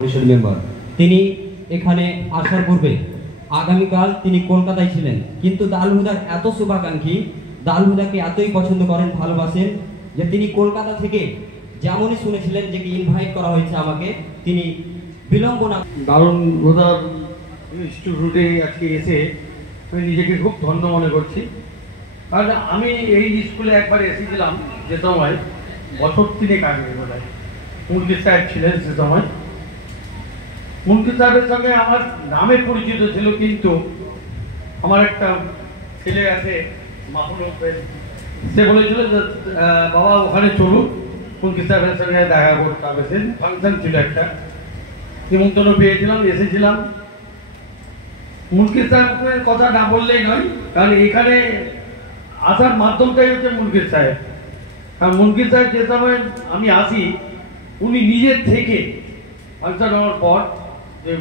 পরিষদ মেম্বার। তিনি এখানে আসার পূর্বে আগামীকাল তিনি কলকাতায় ছিলেন, কিন্তু দারুল হুদার এত শুভাকাঙ্ক্ষী, দারুল হুদাকে এতই পছন্দ করেন, ভালোবাসেন যে তিনি কলকাতা থেকে যেমনই শুনেছিলেন যে ইনভাইট করা হয়েছে আমাকে, তিনি বিলম্ব না দারুল হুদার ইনস্টিটিউটে আজকে এসে আমি নিজেকে খুব ধন্য মনে করছি। কারণ আমি এই স্কুলে একবার এসেছিলাম যে সময় বছর 3 আগে, বোধ হয় মুন্সি সাহেব ছিলেন সে সময়। মুন্সি সাহেবের সঙ্গে আমার নামে পরিচিত ছিল, কিন্তু আমার একটা ছেলে আছে মাহুল হোসেন, সে বলেছিল যে বাবা ওখানে চলুন, মুন্সি সাহেবের সঙ্গে দেখা করতে হবে। সে ফাংশন ছিল, একটা নিমন্ত্রণ পেয়েছিলাম, এসেছিলাম। মুন্সি সাহেবের কথা না বললেই নয়, কারণ এখানে আসার মাধ্যমটাই হচ্ছে মুন্সি সাহেব। কারণ মুন্সি সাহেব যে সময় আমি আসি, উনি নিজের থেকে ফাংশন হওয়ার পর, যে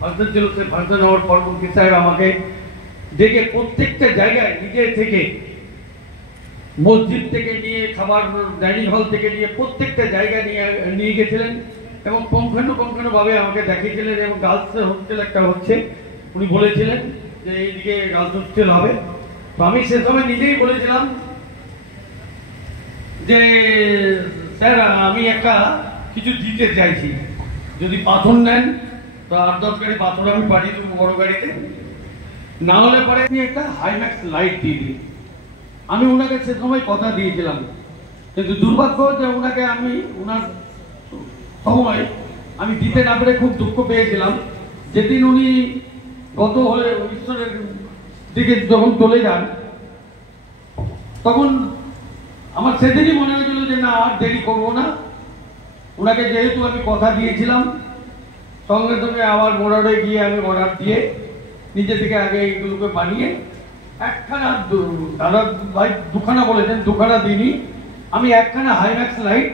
ফাংশন ছিল সে ফাংশন হওয়ার পর মুন্সি সাহেব আমাকে ডেকে প্রত্যেকটা জায়গায় নিজের থেকে, মসজিদ থেকে নিয়ে, খাবার ডাইনিং হল থেকে নিয়ে প্রত্যেকটা জায়গায় নিয়ে গেছিলেন এবং পুঙ্খানুপুঙ্খানুভাবে আমাকে দেখিয়েছিলেন। এবং গার্লস হোস্টেল একটা হচ্ছে, উনি বলেছিলেন যে এইদিকে গার্লস হোস্টেল হবে। তো আমি সে সময় নিজেই বলেছিলাম যে স্যার আমি একটা কিছু দিতে চাইছি, যদি পাথর নেন তো 8-10 গাড়ি পাথর আমি পাঠিয়ে দেবো বড় গাড়িতে, না হলে পরে আমি একটা হাইম্যাক্স লাইট দিয়ে দিই। আমি ওনাকে সে সময় কথা দিয়েছিলাম, কিন্তু দুর্ভাগ্য যে ওনাকে আমি ওনার সময় আমি দিতে না পেরে খুব দুঃখ পেয়েছিলাম। যেদিন উনি গত হলে ঈশ্বরের দিকে যখন চলে যান, তখন আমার সেদিনই মনে হয়েছিল যে না, আর দেরি করবো না। ওনাকে যেহেতু আমি কথা দিয়েছিলাম, সঙ্গে সঙ্গে আবার মোড়ারে গিয়ে আমি অর্ডার দিয়ে নিজে থেকে আগে এইগুলোকে বানিয়ে একখানা, দাদা ভাই দুখানা বলেছেন, দুখানা দিনই আমি একখানা হাইম্যাক্স লাইট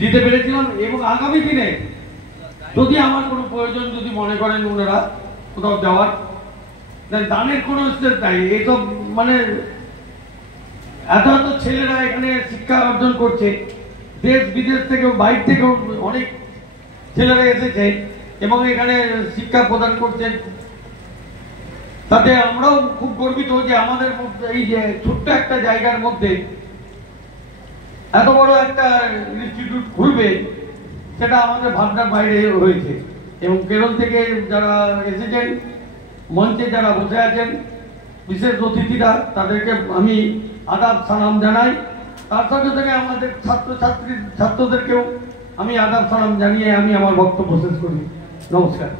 দিতে পেরেছিলাম। এবং আগামী দিনে যদি আমার কোনো প্রয়োজন যদি মনে করেন ওনারা কোথাও যাওয়ার, দানের কোনো স্টেজ নাই। এইসব মানে এত এত ছেলেরা এখানে শিক্ষা অর্জন করছে, দেশ বিদেশ থেকেও, বাইরে থেকেও অনেক ছেলেরা এসেছে এবং এখানে শিক্ষা প্রদান করছেন। তাতে আমরাও খুব গর্বিত যে আমাদের মধ্যে এই যে ছোট্ট একটা জায়গার মধ্যে এত বড় একটা ইনস্টিটিউট খুলবে, সেটা আমাদের ভাবনার বাইরে হয়েছে। এবং কেরল থেকে যারা এসেছেন, মঞ্চে যারা বসে আছেন, বিশেষ অতিথিরা, তাদেরকে আমি আদাব সালাম জানাই। তার সঙ্গে সঙ্গে আমাদের ছাত্রদেরকেও আমি আদাব সালাম জানিয়ে আমি আমার বক্তব্য শেষ করি। নমস্কার।